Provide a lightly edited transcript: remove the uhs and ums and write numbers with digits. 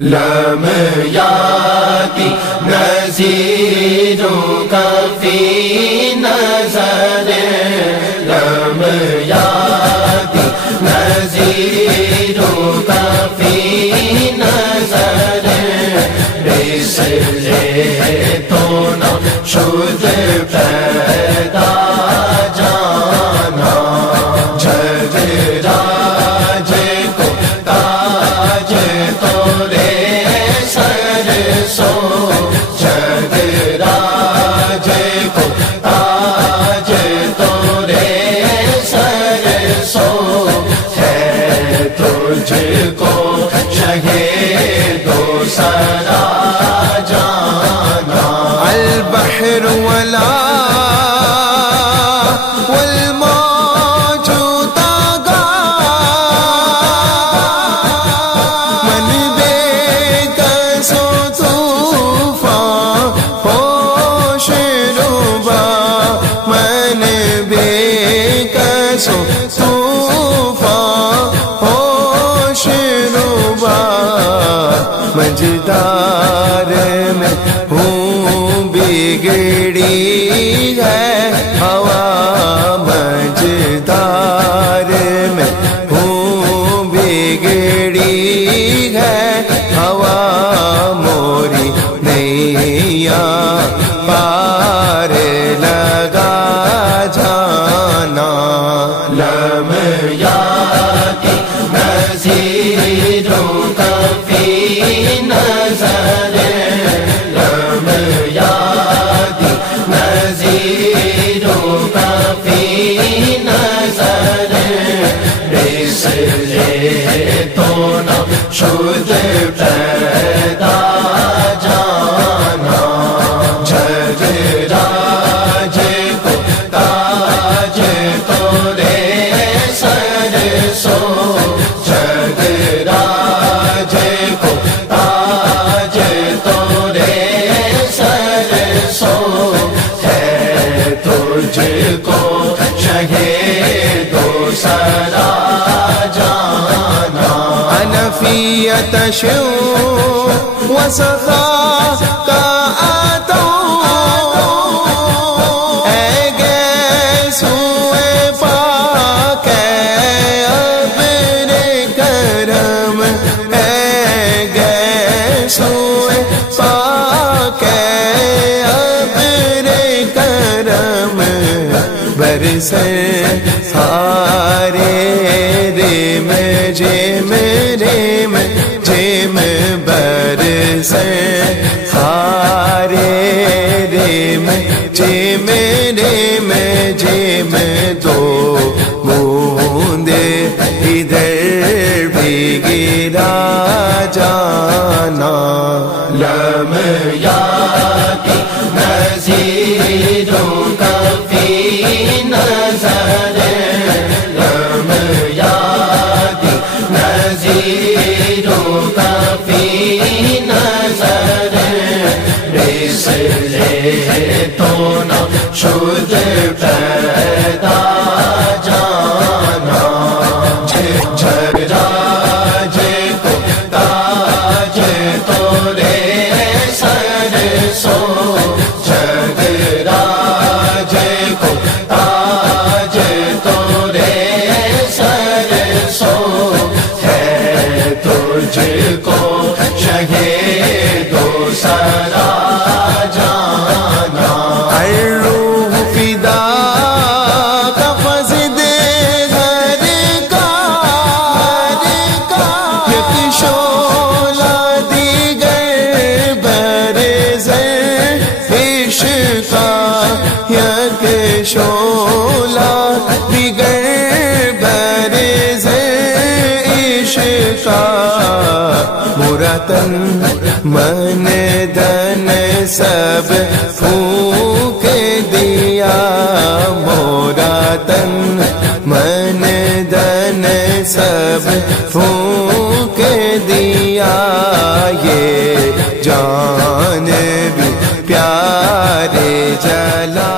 لم یاتی نذیروں کا فی نظر، لم یاتی نذیروں کا فی نظر، رسلے تو نہ شد پیدا جانا، جگ راج کو تاج تورے سر سو، جگ راج کو تاج تورے سر سو، ہے تجھ کو شہید و سرا جانا، البحر ولا مجدار میں ہوں بگڑی ہے ہوا، مجدار میں ہوں بگڑی ہے ہوا، موری نیا پار لگا جانا، لم یاتی نذیروں کا فی نظر، لم یاتی نذیروں کا فی نظر، رسلے تو نہ شد پیدا جانا، جگ راج کو تاج تورے سر سو، جگ راج کو تاج تورے سر سو، ہے تجھ کو شہید و سرا جانا، حنفیت شو و سخا کا آتو، اے گیسوئے پاک اے ابن کرم، اے گیسوئے پاک اے ابن کرم، برسے سارے ریم جیم ریم جیم، برسے سارے ریم جیم ریم جیم، دو بوندے ادھر بھی گرا جانا، لم یاتی نذیروں کا فی نظر، لم یاتی نذیروں کا فی نظر، رسلے تو نہ شد پیدا جانا، جگ راج کو تاج تورے سر سو، جگ راج کو تاج تورے سر سو، ہے تجھ کو شہید و سرا جانا، الروح فدا کا فضد گھر کا، یک شعلہ دیگر برزر عشق کا، یک شعلہ دیگر برزر عشق کا، مرا تن من دن سب پھونک دیا، مورا تن من دن سب پھونک دیا، یہ جان بھی پیارے جلا